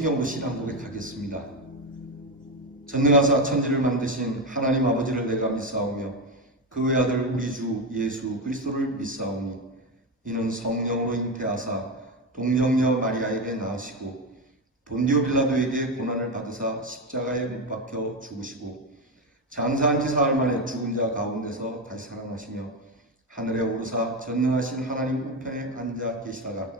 심경으로 신앙 고백하겠습니다. 전능하사 천지를 만드신 하나님 아버지를 내가 믿사오며 그 외아들 우리 주 예수 그리스도를 믿사오니 이는 성령으로 잉태하사 동정녀 마리아에게 낳으시고 본디오 빌라도에게 고난을 받으사 십자가에 못 박혀 죽으시고 장사한 지 사흘 만에 죽은 자 가운데서 다시 살아나시며 하늘에 오르사 전능하신 하나님 우편에 앉아 계시다가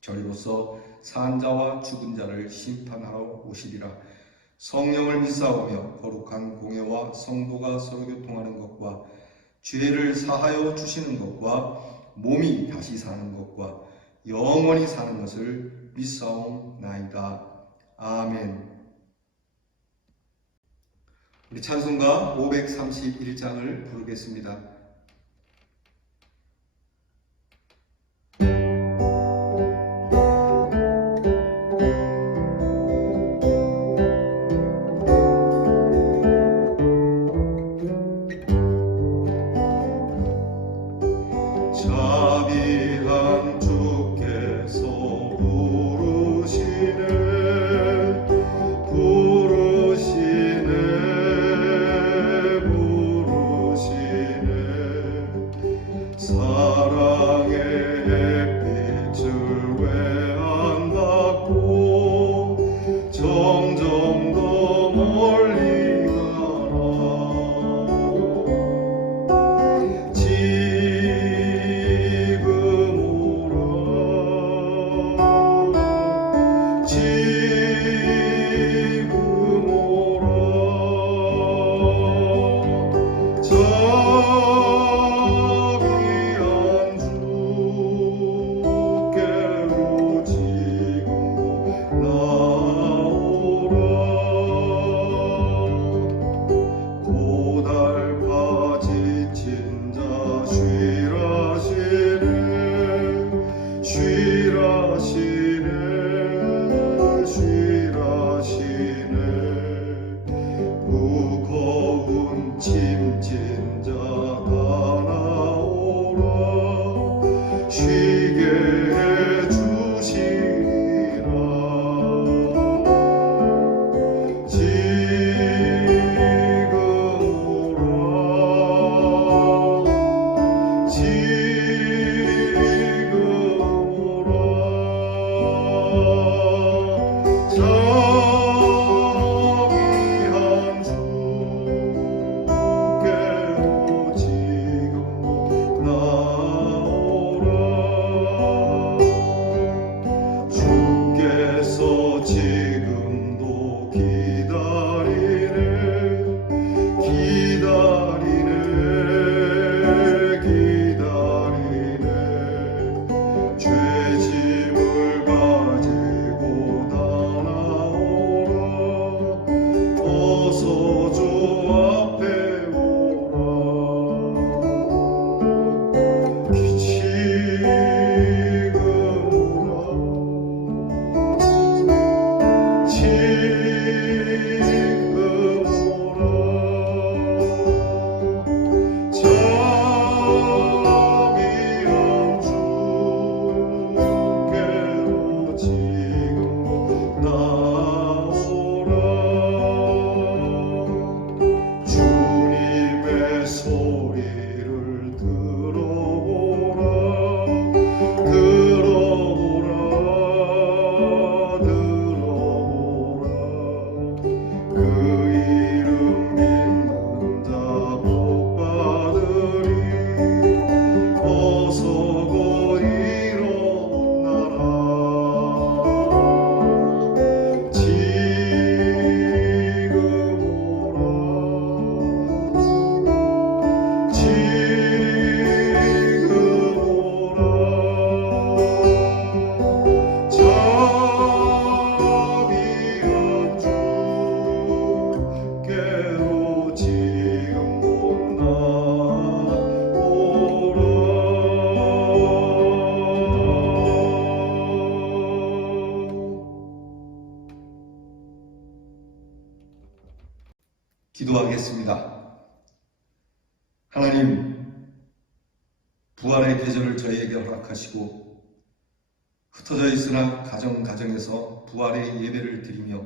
저리로서 산 자와 죽은 자를 심판하러 오시리라. 성령을 믿사오며 거룩한 공예와 성도가 서로 교통하는 것과 죄를 사하여 주시는 것과 몸이 다시 사는 것과 영원히 사는 것을 믿사옵나이다. 아멘. 우리 찬송가 531장을 부르겠습니다. 자비한 주께서 부르시네 사랑의 햇빛을 왜 안 닫고 점점 더 멀리 가라. 지금 오라 자비한 주께로 지금 나오라. 고달파 지친 자 쉬라시네 쉬라시네 쉬라시네 무거운 짐진 자 다 나오라. 쉬게 해주시리라. 지금 오라 지금 오라 자비한 주께로 지금 나오라. 주께서 지금도 기다리네 기다리네 기다리네 죄짐을 가지고 다 나오라. 어서 주 앞에 오라. 지금 오라 지금 오라 자비한 주께로 지금 나오라. 주님의 소리를 들어보라 들어보라 들어보라. 그 이름 믿는 자 복받으리. 어서 곧 일어나라. 지금 오라 지금 오라 자비한 주께로 지금 곧 기도하겠습니다. 하나님, 부활의 계절을 저희에게 허락하시고 흩어져 있으나 가정가정에서 부활의 예배를 드리며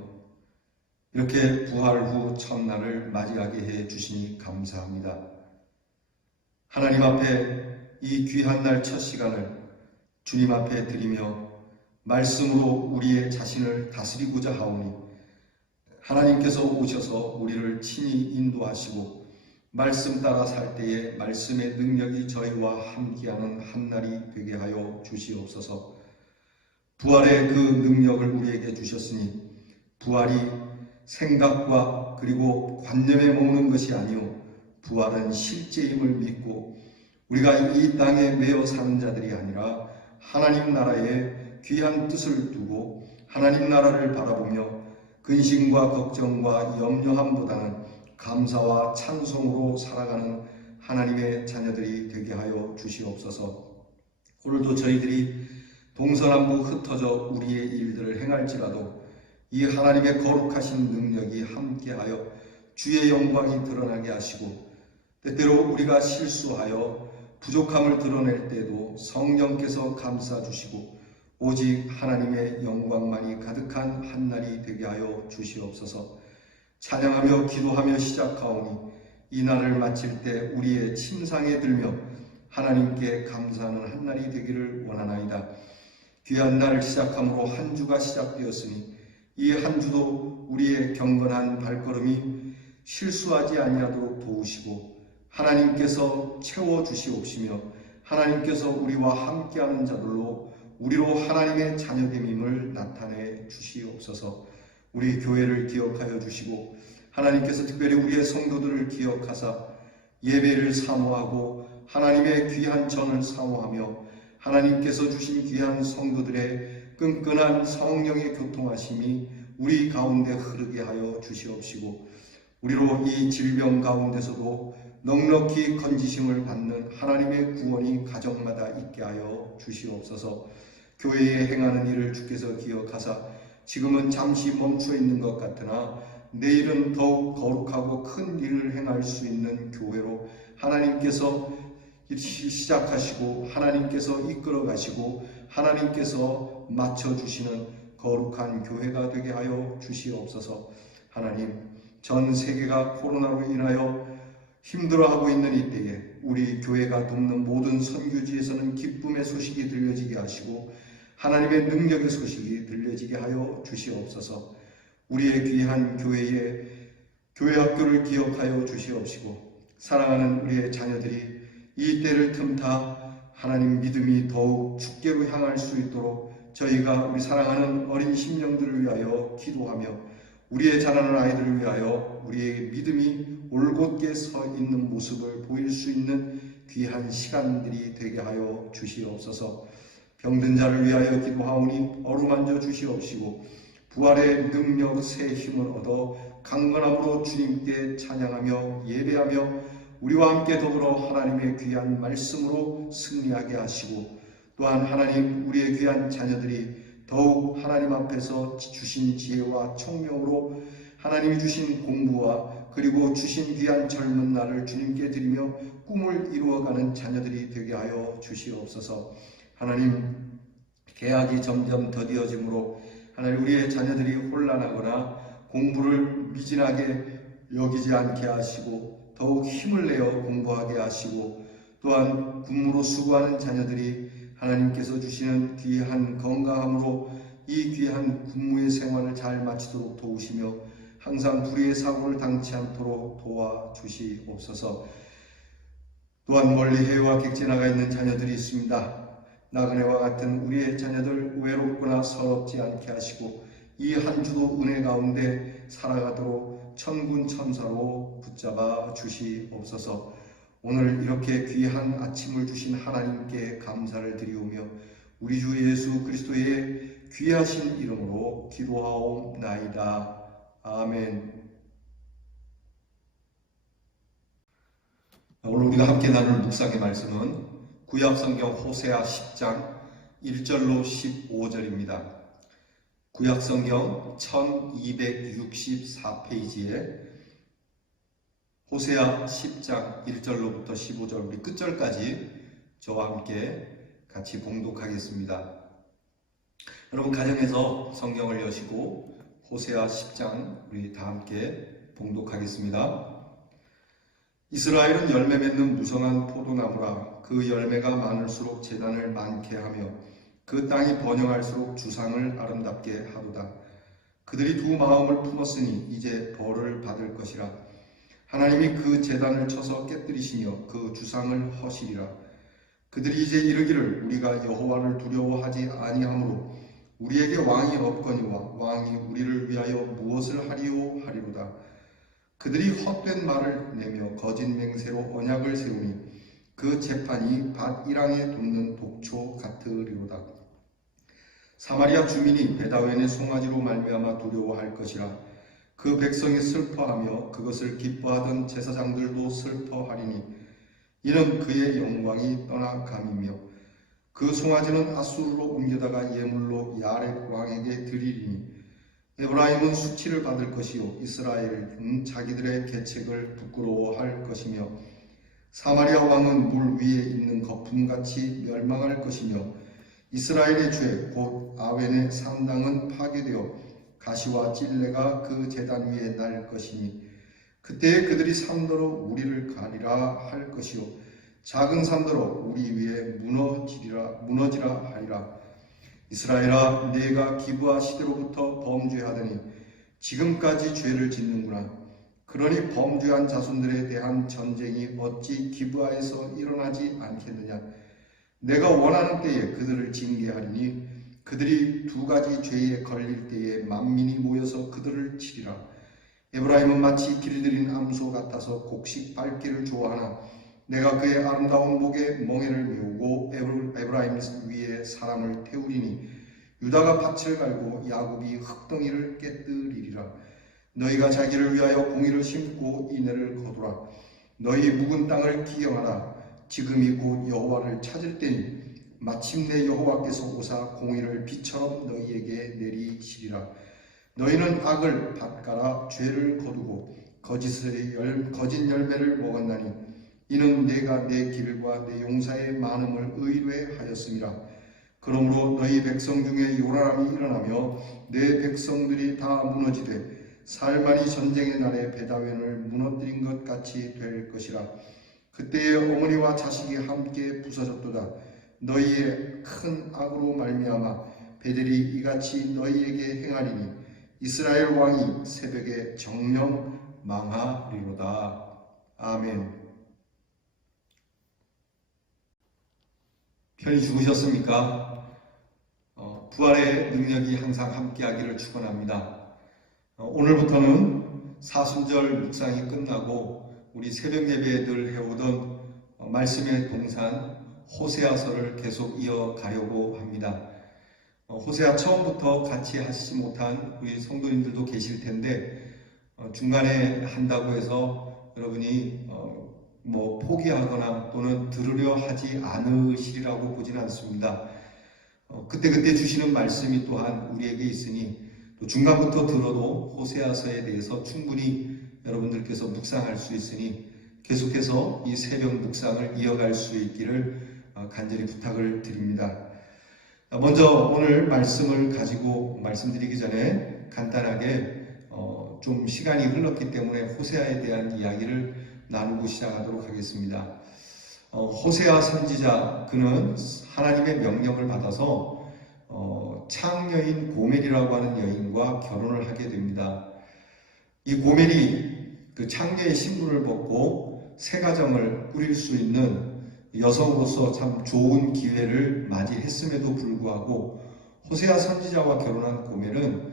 이렇게 부활 후 첫날을 맞이하게 해 주시니 감사합니다. 하나님 앞에 이 귀한 날 첫 시간을 주님 앞에 드리며 말씀으로 우리의 자신을 다스리고자 하오니 하나님께서 오셔서 우리를 친히 인도하시고 말씀 따라 살 때에 말씀의 능력이 저희와 함께하는 한날이 되게 하여 주시옵소서. 부활의 그 능력을 우리에게 주셨으니 부활이 생각과 그리고 관념에 머무는 것이 아니오 부활은 실제임을 믿고 우리가 이 땅에 매여 사는 자들이 아니라 하나님 나라에 귀한 뜻을 두고 하나님 나라를 바라보며 근심과 걱정과 염려함보다는 감사와 찬송으로 살아가는 하나님의 자녀들이 되게 하여 주시옵소서. 오늘도 저희들이 동서남북 흩어져 우리의 일들을 행할지라도 이 하나님의 거룩하신 능력이 함께하여 주의 영광이 드러나게 하시고 때때로 우리가 실수하여 부족함을 드러낼 때도 성령께서 감싸주시고 오직 하나님의 영광만이 가득한 한날이 되게 하여 주시옵소서. 찬양하며 기도하며 시작하오니 이 날을 마칠 때 우리의 침상에 들며 하나님께 감사하는 한날이 되기를 원하나이다. 귀한 날을 시작함으로 한 주가 시작되었으니 이 한 주도 우리의 경건한 발걸음이 실수하지 아니하도록 도우시고 하나님께서 채워주시옵시며 하나님께서 우리와 함께하는 자들로 우리로 하나님의 자녀됨임을 나타내 주시옵소서. 우리 교회를 기억하여 주시고 하나님께서 특별히 우리의 성도들을 기억하사 예배를 사모하고 하나님의 귀한 전을 사모하며 하나님께서 주신 귀한 성도들의 끈끈한 성령의 교통하심이 우리 가운데 흐르게 하여 주시옵시고 우리로 이 질병 가운데서도 넉넉히 건지심을 받는 하나님의 구원이 가정마다 있게 하여 주시옵소서. 교회에 행하는 일을 주께서 기억하사 지금은 잠시 멈춰 있는 것 같으나 내일은 더욱 거룩하고 큰 일을 행할 수 있는 교회로 하나님께서 시작하시고 하나님께서 이끌어 가시고 하나님께서 맞춰주시는 거룩한 교회가 되게 하여 주시옵소서. 하나님, 전 세계가 코로나로 인하여 힘들어하고 있는 이때에 우리 교회가 돕는 모든 선교지에서는 기쁨의 소식이 들려지게 하시고 하나님의 능력의 소식이 들려지게 하여 주시옵소서. 우리의 귀한 교회의 교회 학교를 기억하여 주시옵시고 사랑하는 우리의 자녀들이 이 때를 틈타 하나님 믿음이 더욱 주께로 향할 수 있도록 저희가 우리 사랑하는 어린 심령들을 위하여 기도하며 우리의 자라는 아이들을 위하여 우리의 믿음이 올곧게 서 있는 모습을 보일 수 있는 귀한 시간들이 되게 하여 주시옵소서. 병든 자를 위하여 기도하오니 어루만져 주시옵시고 부활의 능력 새 힘을 얻어 강건함으로 주님께 찬양하며 예배하며 우리와 함께 더불어 하나님의 귀한 말씀으로 승리하게 하시고 또한 하나님 우리의 귀한 자녀들이 더욱 하나님 앞에서 주신 지혜와 총명으로 하나님이 주신 공부와 그리고 주신 귀한 젊은 날을 주님께 드리며 꿈을 이루어가는 자녀들이 되게 하여 주시옵소서. 하나님, 계약이 점점 더디어짐으로 하나님 우리의 자녀들이 혼란하거나 공부를 미진하게 여기지 않게 하시고 더욱 힘을 내어 공부하게 하시고 또한 군무로 수고하는 자녀들이 하나님께서 주시는 귀한 건강함으로 이 귀한 군무의 생활을 잘 마치도록 도우시며 항상 불의의 사고를 당치 않도록 도와주시옵소서. 또한 멀리 해외와 객지 나가 있는 자녀들이 있습니다. 나그네와 같은 우리의 자녀들 외롭거나 서럽지 않게 하시고 이 한 주도 은혜 가운데 살아가도록 천군 천사로 붙잡아 주시옵소서. 오늘 이렇게 귀한 아침을 주신 하나님께 감사를 드리오며 우리 주 예수 그리스도의 귀하신 이름으로 기도하옵나이다. 아멘. 오늘 우리가 함께 나눌 묵상의 말씀은 구약성경 호세아 10장 1절로 15절입니다. 구약성경 1264페이지에 호세아 10장 1절로부터 15절 우리 끝절까지 저와 함께 같이 봉독하겠습니다. 여러분 가정에서 성경을 여시고 호세아 10장 우리 다 함께 봉독하겠습니다. 이스라엘은 열매 맺는 무성한 포도나무라. 그 열매가 많을수록 제단을 많게 하며 그 땅이 번영할수록 주상을 아름답게 하도다. 그들이 두 마음을 품었으니 이제 벌을 받을 것이라. 하나님이 그 제단을 쳐서 깨뜨리시며 그 주상을 허시리라. 그들이 이제 이르기를 우리가 여호와를 두려워하지 아니하므로 우리에게 왕이 없거니와 왕이 우리를 위하여 무엇을 하리오 하리로다. 그들이 헛된 말을 내며 거짓 맹세로 언약을 세우니 그 재판이 밭 일항에 돋는 독초 같으리로다. 사마리아 주민이 베다웬의 송아지로 말미암아 두려워할 것이라. 그 백성이 슬퍼하며 그것을 기뻐하던 제사장들도 슬퍼하리니 이는 그의 영광이 떠나감이며 그 송아지는 아수르로 옮겨다가 예물로 야렙 왕에게 드리리니 에브라임은 수치를 받을 것이요 이스라엘은 자기들의 계책을 부끄러워할 것이며 사마리아 왕은 물 위에 있는 거품같이 멸망할 것이며 이스라엘의 죄 곧 아웬의 산당은 파괴되어 가시와 찔레가 그 제단 위에 날 것이니 그때에 그들이 산더러 우리를 가리라 할 것이요 작은 산더러 우리 위에 무너지라 하리라. 이스라엘아, 네가 기브아 시대로부터 범죄하더니 지금까지 죄를 짓는구나. 그러니 범죄한 자손들에 대한 전쟁이 어찌 기브아에서 일어나지 않겠느냐. 내가 원하는 때에 그들을 징계하리니 그들이 두 가지 죄에 걸릴 때에 만민이 모여서 그들을 치리라. 에브라임은 마치 길들인 암소 같아서 곡식 밟기를 좋아하나 내가 그의 아름다운 목에 멍에를 메우고 에브라임 위에 사람을 태우리니 유다가 밭을 갈고 야곱이 흙덩이를 깨뜨리리라. 너희가 자기를 위하여 공의를 심고 인애를 거두라. 너희 묵은 땅을 기경하라. 지금이 곧 여호와를 찾을 때니 마침내 여호와께서 오사 공의를 비처럼 너희에게 내리시리라. 너희는 악을 밭가라 죄를 거두고 거짓 열매를 먹었나니 이는 내가 내 길과 내 용사의 많음을 의뢰하였음이라. 그러므로 너희 백성 중에 요란함이 일어나며 내 백성들이 다 무너지되 살만이 전쟁의 날에 베다웬을 무너뜨린 것 같이 될 것이라. 그때에 어머니와 자식이 함께 부서졌도다. 너희의 큰 악으로 말미암아 베델이 이같이 너희에게 행하리니 이스라엘 왕이 새벽에 정령 망하리로다. 아멘. 편히 죽으셨습니까? 부활의 능력이 항상 함께하기를 축원합니다. 오늘부터는 사순절 묵상이 끝나고 우리 새벽 예배에 늘 해오던 말씀의 동산 호세아서를 계속 이어가려고 합니다. 호세아 처음부터 같이 하시지 못한 우리 성도님들도 계실 텐데 중간에 한다고 해서 여러분이 포기하거나 또는 들으려 하지 않으시리라고 보지는 않습니다. 그때그때 주시는 말씀이 또한 우리에게 있으니 또 중간부터 들어도 호세아서에 대해서 충분히 여러분들께서 묵상할 수 있으니 계속해서 이 새벽 묵상을 이어갈 수 있기를 간절히 부탁을 드립니다. 먼저 오늘 말씀을 가지고 말씀드리기 전에 간단하게 좀 시간이 흘렀기 때문에 호세아에 대한 이야기를 나누고 시작하도록 하겠습니다. 호세아 선지자 그는 하나님의 명령을 받아서 창녀인 고멜이라고 하는 여인과 결혼을 하게 됩니다. 이 고멜이 그 창녀의 신분을 벗고 새 가정을 꾸릴 수 있는 여성으로서 참 좋은 기회를 맞이했음에도 불구하고 호세아 선지자와 결혼한 고멜은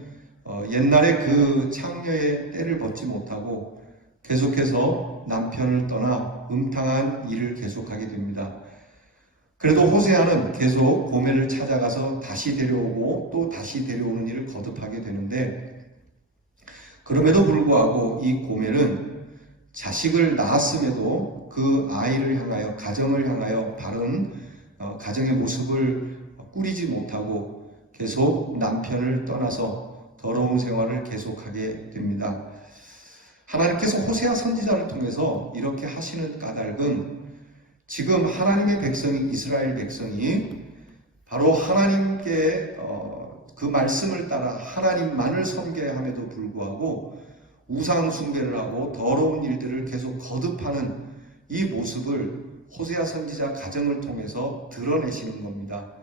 옛날에 그 창녀의 때를 벗지 못하고 계속해서 남편을 떠나 음탕한 일을 계속하게 됩니다. 그래도 호세아는 계속 고멜을 찾아가서 다시 데려오고 또 다시 데려오는 일을 거듭하게 되는데 그럼에도 불구하고 이 고멜은 자식을 낳았음에도 그 아이를 향하여 가정을 향하여 바른 가정의 모습을 꾸리지 못하고 계속 남편을 떠나서 더러운 생활을 계속하게 됩니다. 하나님께서 호세아 선지자를 통해서 이렇게 하시는 까닭은 지금 하나님의 백성이 이스라엘 백성이 바로 하나님께 그 말씀을 따라 하나님만을 섬겨야 함에도 불구하고 우상 숭배를 하고 더러운 일들을 계속 거듭하는 이 모습을 호세아 선지자 가정을 통해서 드러내시는 겁니다.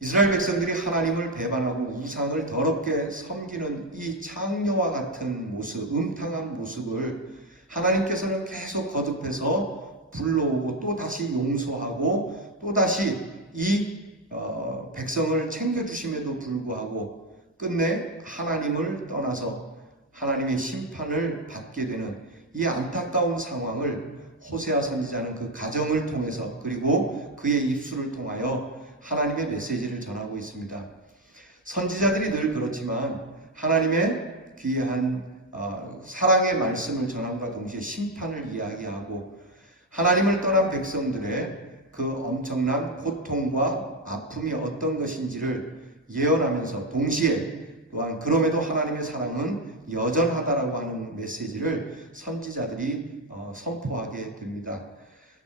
이스라엘 백성들이 하나님을 배반하고 우상을 더럽게 섬기는 이 창녀와 같은 모습, 음탕한 모습을 하나님께서는 계속 거듭해서 불러오고 또 다시 용서하고 또 다시 이 백성을 챙겨주심에도 불구하고 끝내 하나님을 떠나서 하나님의 심판을 받게 되는 이 안타까운 상황을 호세아 선지자는 그 가정을 통해서 그리고 그의 입술을 통하여 하나님의 메시지를 전하고 있습니다. 선지자들이 늘 그렇지만 하나님의 귀한 사랑의 말씀을 전함과 동시에 심판을 이야기하고 하나님을 떠난 백성들의 그 엄청난 고통과 아픔이 어떤 것인지를 예언하면서 동시에 또한 그럼에도 하나님의 사랑은 여전하다라고 하는 메시지를 선지자들이 선포하게 됩니다.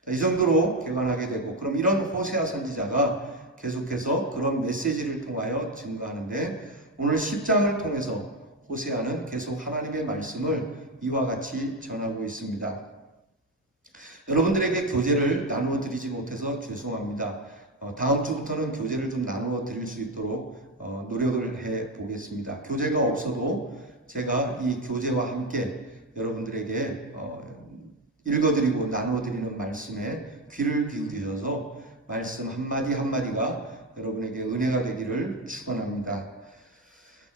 이 정도로 개관하게 되고 그럼 이런 호세아 선지자가 계속해서 그런 메시지를 통하여 증거하는데 오늘 10장을 통해서 호세아는 계속 하나님의 말씀을 이와 같이 전하고 있습니다. 여러분들에게 교재를 나누어 드리지 못해서 죄송합니다. 다음 주부터는 교재를 좀 나누어 드릴 수 있도록 노력을 해 보겠습니다. 교재가 없어도 제가 이 교재와 함께 여러분들에게 읽어드리고 나누어드리는 말씀에 귀를 기울이셔서 말씀 한마디 한마디가 여러분에게 은혜가 되기를 축원합니다.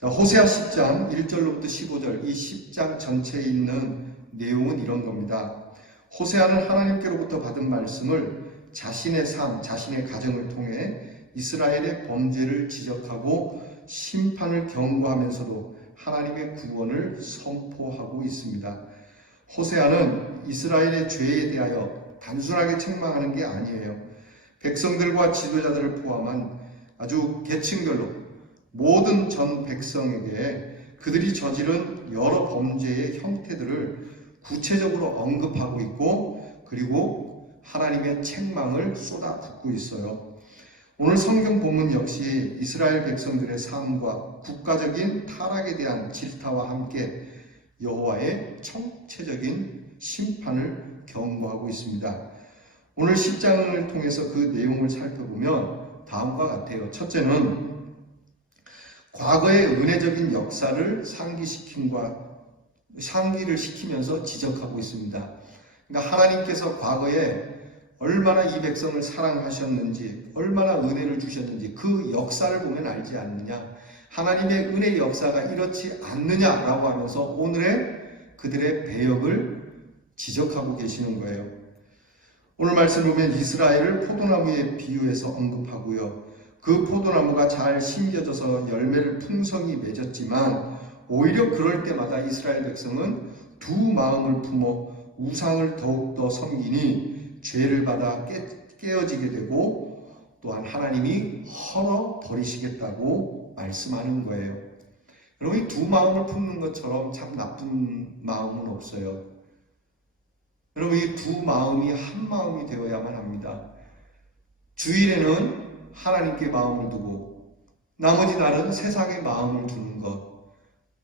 호세아 10장 1절로부터 15절 이 10장 전체에 있는 내용은 이런 겁니다. 호세아는 하나님께로부터 받은 말씀을 자신의 삶, 자신의 가정을 통해 이스라엘의 범죄를 지적하고 심판을 경고하면서도 하나님의 구원을 선포하고 있습니다. 호세아는 이스라엘의 죄에 대하여 단순하게 책망하는 게 아니에요. 백성들과 지도자들을 포함한 아주 계층별로 모든 전 백성에게 그들이 저지른 여러 범죄의 형태들을 구체적으로 언급하고 있고 그리고 하나님의 책망을 쏟아붓고 있어요. 오늘 성경 본문 역시 이스라엘 백성들의 삶과 국가적인 타락에 대한 질타와 함께 여호와의 총체적인 심판을 경고하고 있습니다. 오늘 10장을 통해서 그 내용을 살펴보면 다음과 같아요. 첫째는 과거의 은혜적인 역사를 상기를 시키면서 지적하고 있습니다. 그러니까 하나님께서 과거에 얼마나 이 백성을 사랑하셨는지 얼마나 은혜를 주셨는지 그 역사를 보면 알지 않느냐, 하나님의 은혜의 역사가 이렇지 않느냐라고 하면서 오늘의 그들의 배역을 지적하고 계시는 거예요. 오늘 말씀 보면 이스라엘을 포도나무에 비유해서 언급하고요. 그 포도나무가 잘 심겨져서 열매를 풍성히 맺었지만 오히려 그럴 때마다 이스라엘 백성은 두 마음을 품어 우상을 더욱더 섬기니 죄를 받아 깨어지게 되고 또한 하나님이 헐어 버리시겠다고 말씀하는 거예요. 여러분, 이 두 마음을 품는 것처럼 참 나쁜 마음은 없어요. 여러분, 이 두 마음이 한 마음이 되어야만 합니다. 주일에는 하나님께 마음을 두고 나머지 날은 세상에 마음을 두는 것,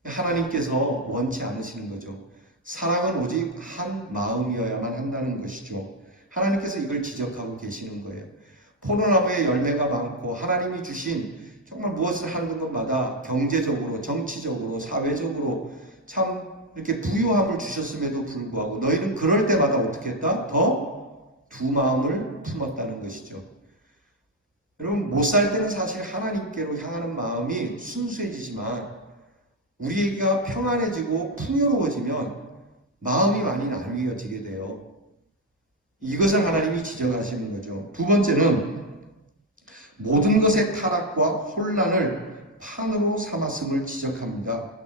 하나님께서 원치 않으시는 거죠. 사랑은 오직 한 마음이어야만 한다는 것이죠. 하나님께서 이걸 지적하고 계시는 거예요. 포도나무에 열매가 많고 하나님이 주신 정말 무엇을 하는 것마다 경제적으로, 정치적으로, 사회적으로 참 이렇게 부유함을 주셨음에도 불구하고 너희는 그럴 때마다 어떻게 했다? 더 두 마음을 품었다는 것이죠. 여러분, 못 살 때는 사실 하나님께로 향하는 마음이 순수해지지만 우리가 평안해지고 풍요로워지면 마음이 많이 나뉘어지게 돼요. 이것을 하나님이 지적하시는 거죠. 두 번째는 모든 것의 타락과 혼란을 판으로 삼았음을 지적합니다.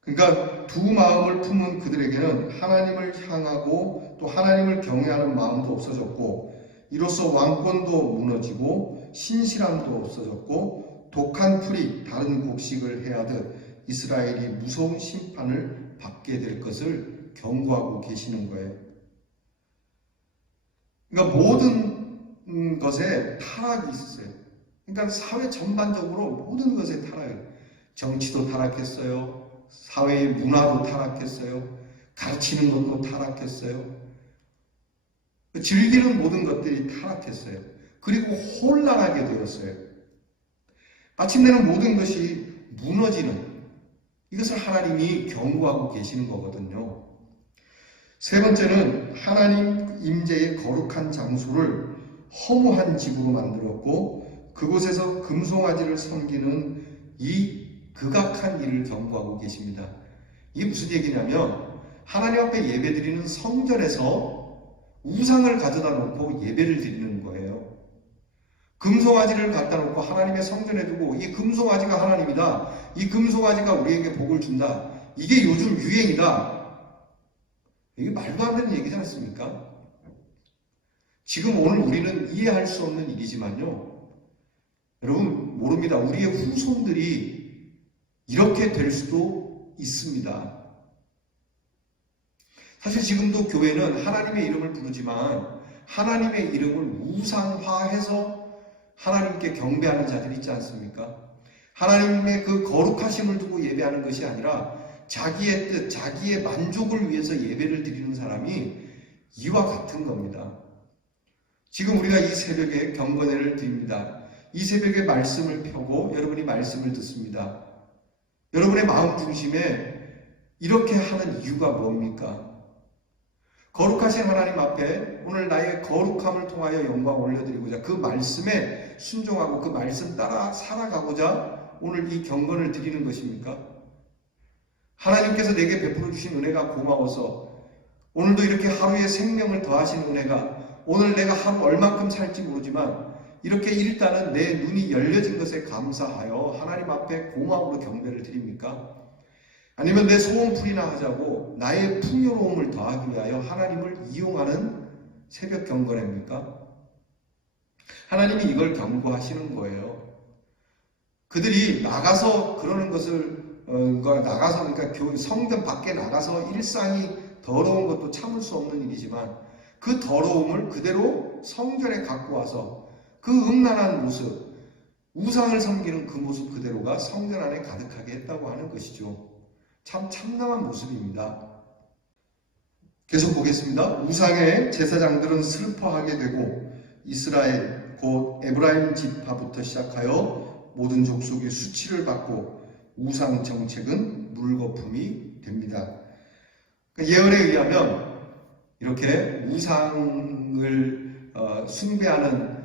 그러니까 두 마음을 품은 그들에게는 하나님을 향하고 또 하나님을 경외하는 마음도 없어졌고 이로써 왕권도 무너지고 신실함도 없어졌고 독한 풀이 다른 곡식을 해하듯 이스라엘이 무서운 심판을 받게 될 것을 경고하고 계시는 거예요. 그러니까 모든 것에 타락이 있어요. 그러니까 사회 전반적으로 모든 것에 타락해요. 정치도 타락했어요. 사회의 문화도 타락했어요. 가르치는 것도 타락했어요. 즐기는 모든 것들이 타락했어요. 그리고 혼란하게 되었어요. 마침내는 모든 것이 무너지는, 이것을 하나님이 경고하고 계시는 거거든요. 세 번째는 하나님 임재의 거룩한 장소를 허무한 집으로 만들었고 그곳에서 금송아지를 섬기는 이 극악한 일을 경고하고 계십니다. 이게 무슨 얘기냐면 하나님 앞에 예배드리는 성전에서 우상을 가져다 놓고 예배를 드리는 거예요. 금송아지를 갖다 놓고 하나님의 성전에 두고 이 금송아지가 하나님이다. 이 금송아지가 우리에게 복을 준다. 이게 요즘 유행이다. 이게 말도 안 되는 얘기지 않습니까? 지금 오늘 우리는 이해할 수 없는 일이지만요. 여러분 모릅니다. 우리의 후손들이 이렇게 될 수도 있습니다. 사실 지금도 교회는 하나님의 이름을 부르지만 하나님의 이름을 우상화해서 하나님께 경배하는 자들이 있지 않습니까? 하나님의 그 거룩하심을 두고 예배하는 것이 아니라 자기의 뜻, 자기의 만족을 위해서 예배를 드리는 사람이 이와 같은 겁니다. 지금 우리가 이 새벽에 경건회를 드립니다. 이 새벽에 말씀을 펴고 여러분이 말씀을 듣습니다. 여러분의 마음 중심에 이렇게 하는 이유가 뭡니까? 거룩하신 하나님 앞에 오늘 나의 거룩함을 통하여 영광 올려드리고자 그 말씀에 순종하고 그 말씀 따라 살아가고자 오늘 이 경건을 드리는 것입니까? 하나님께서 내게 베풀어 주신 은혜가 고마워서 오늘도 이렇게 하루에 생명을 더하신 은혜가 오늘 내가 하루 얼만큼 살지 모르지만 이렇게 일단은 내 눈이 열려진 것에 감사하여 하나님 앞에 고마움으로 경배를 드립니까? 아니면 내 소원풀이나 하자고 나의 풍요로움을 더하기 위하여 하나님을 이용하는 새벽 경건입니까? 하나님이 이걸 경고하시는 거예요. 그들이 나가서 그러는 것을 나가서 그러니까 성전 밖에 나가서 일상이 더러운 것도 참을 수 없는 일이지만 그 더러움을 그대로 성전에 갖고 와서 그 음란한 모습, 우상을 섬기는 그 모습 그대로가 성전 안에 가득하게 했다고 하는 것이죠. 참 참담한 모습입니다. 계속 보겠습니다. 우상의 제사장들은 슬퍼하게 되고 이스라엘 곧 에브라임 지파부터 시작하여 모든 족속의 수치를 받고 우상 정책은 물거품이 됩니다. 예언에 의하면 이렇게 우상을 숭배하는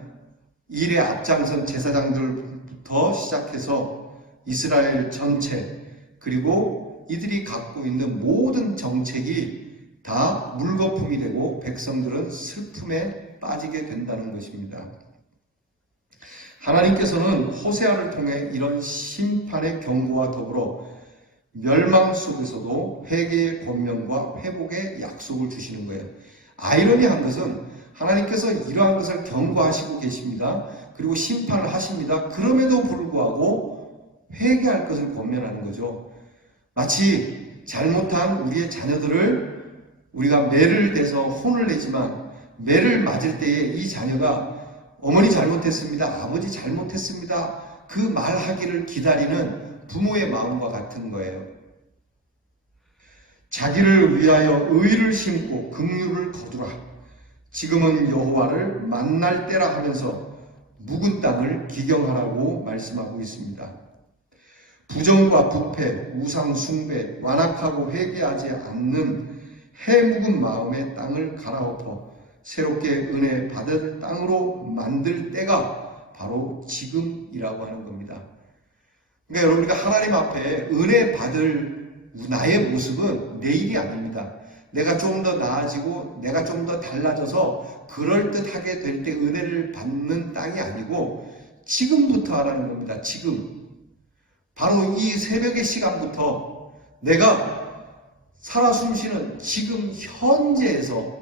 일에 앞장선 제사장들부터 시작해서 이스라엘 전체 그리고 이들이 갖고 있는 모든 정책이 다 물거품이 되고 백성들은 슬픔에 빠지게 된다는 것입니다. 하나님께서는 호세아를 통해 이런 심판의 경고와 더불어 멸망 속에서도 회개의 권면과 회복의 약속을 주시는 거예요. 아이러니한 것은 하나님께서 이러한 것을 경고하시고 계십니다. 그리고 심판을 하십니다. 그럼에도 불구하고 회개할 것을 권면하는 거죠. 마치 잘못한 우리의 자녀들을 우리가 매를 대서 혼을 내지만 매를 맞을 때에 이 자녀가 어머니 잘못했습니다. 아버지 잘못했습니다. 그 말하기를 기다리는 부모의 마음과 같은 거예요. 자기를 위하여 의를 심고 긍휼을 거두라. 지금은 여호와를 만날 때라 하면서 묵은 땅을 기경하라고 말씀하고 있습니다. 부정과 부패, 우상 숭배, 완악하고 회개하지 않는 해묵은 마음의 땅을 갈아엎어 새롭게 은혜 받은 땅으로 만들 때가 바로 지금이라고 하는 겁니다. 그러니까 여러분, 우리가 하나님 앞에 은혜 받을 나의 모습은 내일이 아닙니다. 내가 좀 더 나아지고 내가 좀 더 달라져서 그럴듯하게 될 때 은혜를 받는 땅이 아니고 지금부터 하라는 겁니다. 지금. 바로 이 새벽의 시간부터 내가 살아 숨쉬는 지금 현재에서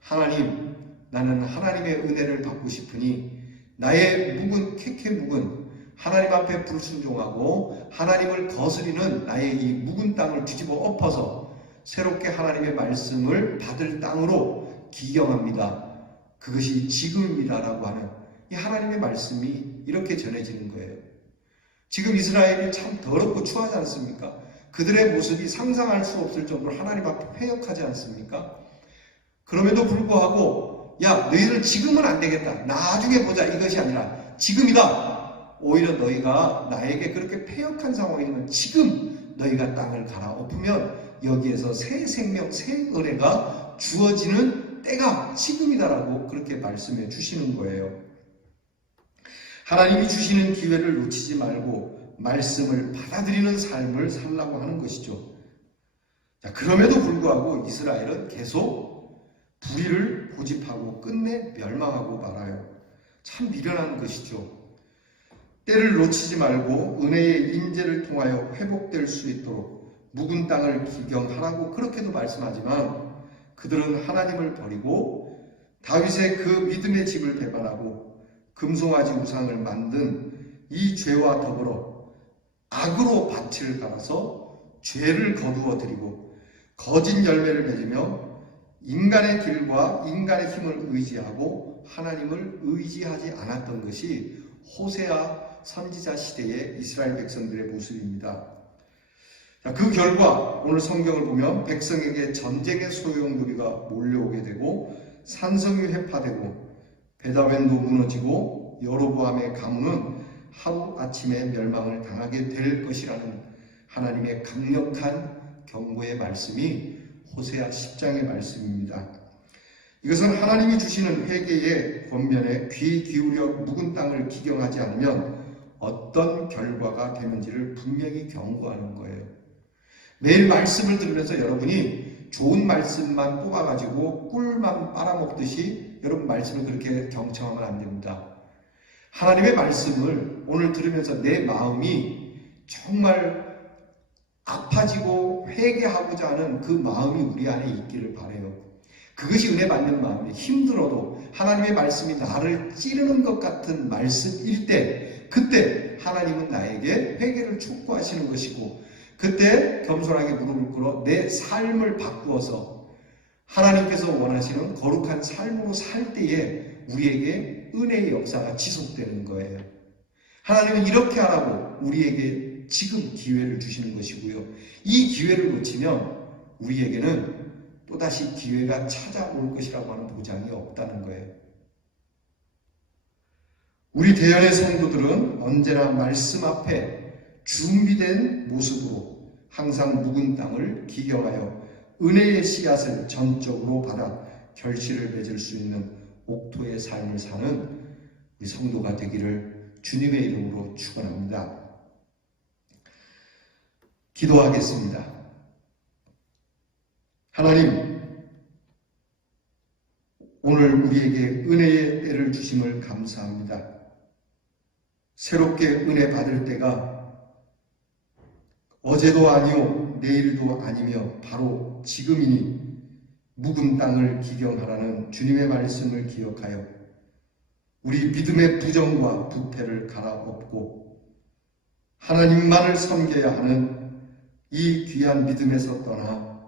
하나님, 나는 하나님의 은혜를 받고 싶으니 나의 묵은 캐캐 묵은 하나님 앞에 불순종하고 하나님을 거스리는 나의 이 묵은 땅을 뒤집어 엎어서 새롭게 하나님의 말씀을 받을 땅으로 기경합니다. 그것이 지금입니다라고 하는 이 하나님의 말씀이 이렇게 전해지는 거예요. 지금 이스라엘이 참 더럽고 추하지 않습니까? 그들의 모습이 상상할 수 없을 정도로 하나님 앞에 패역하지 않습니까? 그럼에도 불구하고 야, 너희들 지금은 안 되겠다, 나중에 보자, 이것이 아니라 지금이다. 오히려 너희가 나에게 그렇게 패역한 상황이면 지금 너희가 땅을 갈아엎으면 여기에서 새 생명, 새 은혜가 주어지는 때가 지금이다라고 그렇게 말씀해 주시는 거예요. 하나님이 주시는 기회를 놓치지 말고 말씀을 받아들이는 삶을 살라고 하는 것이죠. 자, 그럼에도 불구하고 이스라엘은 계속 불의를 고집하고 끝내 멸망하고 말아요. 참 미련한 것이죠. 때를 놓치지 말고 은혜의 인재를 통하여 회복될 수 있도록 묵은 땅을 기경하라고 그렇게도 말씀하지만 그들은 하나님을 버리고 다윗의 그 믿음의 집을 배반하고 금송아지 우상을 만든 이 죄와 더불어 악으로 밭을 갈아서 죄를 거두어 드리고 거짓 열매를 맺으며 인간의 길과 인간의 힘을 의지하고 하나님을 의지하지 않았던 것이 호세아 선지자 시대의 이스라엘 백성들의 모습입니다. 그 결과 오늘 성경을 보면 백성에게 전쟁의 소용돌이가 몰려오게 되고 산성이 회파되고 베다웬도 무너지고 여로보암의 가문은 하루아침에 멸망을 당하게 될 것이라는 하나님의 강력한 경고의 말씀이 호세아 10장의 말씀입니다. 이것은 하나님이 주시는 회개의 권면에 귀 기울여 묵은 땅을 기경하지 않으면 어떤 결과가 되는지를 분명히 경고하는 거예요. 매일 말씀을 들으면서 여러분이 좋은 말씀만 뽑아가지고 꿀만 빨아먹듯이 여러분 말씀을 그렇게 경청하면 안 됩니다. 하나님의 말씀을 오늘 들으면서 내 마음이 정말 아파지고 회개하고자 하는 그 마음이 우리 안에 있기를 바라요. 그것이 은혜 받는 마음이에요. 힘들어도 하나님의 말씀이 나를 찌르는 것 같은 말씀일 때 그때 하나님은 나에게 회개를 촉구하시는 것이고 그때 겸손하게 무릎을 꿇어 내 삶을 바꾸어서 하나님께서 원하시는 거룩한 삶으로 살 때에 우리에게 은혜의 역사가 지속되는 거예요. 하나님은 이렇게 하라고 우리에게 지금 기회를 주시는 것이고요. 이 기회를 놓치면 우리에게는 또다시 기회가 찾아올 것이라고 하는 보장이 없다는 거예요. 우리 대연의 성도들은 언제나 말씀 앞에 준비된 모습으로 항상 묵은 땅을 기경하여 은혜의 씨앗을 전적으로 받아 결실을 맺을 수 있는 옥토의 삶을 사는 우리 성도가 되기를 주님의 이름으로 축원합니다. 기도하겠습니다. 하나님, 오늘 우리에게 은혜의 때를 주심을 감사합니다. 새롭게 은혜 받을 때가 어제도 아니요 내일도 아니며 바로 지금이니 묵은 땅을 기경하라는 주님의 말씀을 기억하여 우리 믿음의 부정과 부패를 갈아엎고 하나님만을 섬겨야 하는 이 귀한 믿음에서 떠나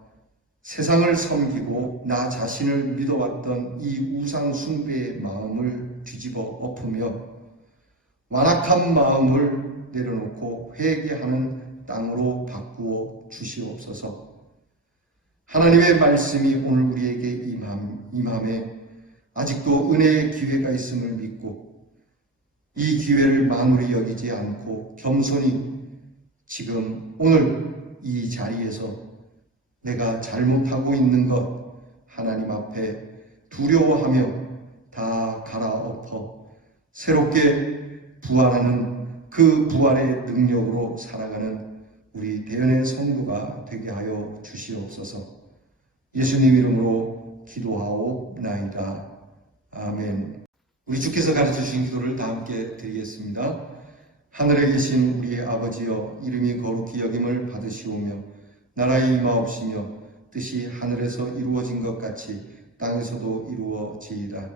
세상을 섬기고 나 자신을 믿어왔던 이 우상 숭배의 마음을 뒤집어 엎으며 완악한 마음을 내려놓고 회개하는 땅으로 바꾸어 주시옵소서. 하나님의 말씀이 오늘 우리에게 임함에 아직도 은혜의 기회가 있음을 믿고 이 기회를 만홀히 여기지 않고 겸손히 지금 오늘 이 자리에서 내가 잘못하고 있는 것 하나님 앞에 두려워하며 다 갈아엎어 새롭게 부활하는 그 부활의 능력으로 살아가는 우리 대연의 성도가 되게 하여 주시옵소서. 예수님 이름으로 기도하옵나이다. 아멘. 우리 주께서 가르쳐주신 기도를 다 함께 드리겠습니다. 하늘에 계신 우리 아버지여, 이름이 거룩히 여김을 받으시오며 나라의 임하옵시며 뜻이 하늘에서 이루어진 것 같이 땅에서도 이루어지이다.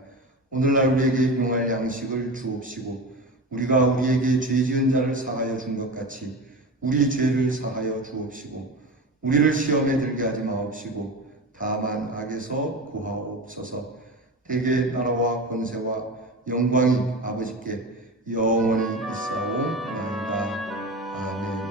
오늘날 우리에게 용할 양식을 주옵시고 우리가 우리에게 죄 지은 자를 사하여 준 것 같이 우리 죄를 사하여 주옵시고 우리를 시험에 들게 하지 마옵시고 다만 악에서 구하옵소서. 대개 나라와 권세와 영광이 아버지께 영원히 있사오나이다. 아멘.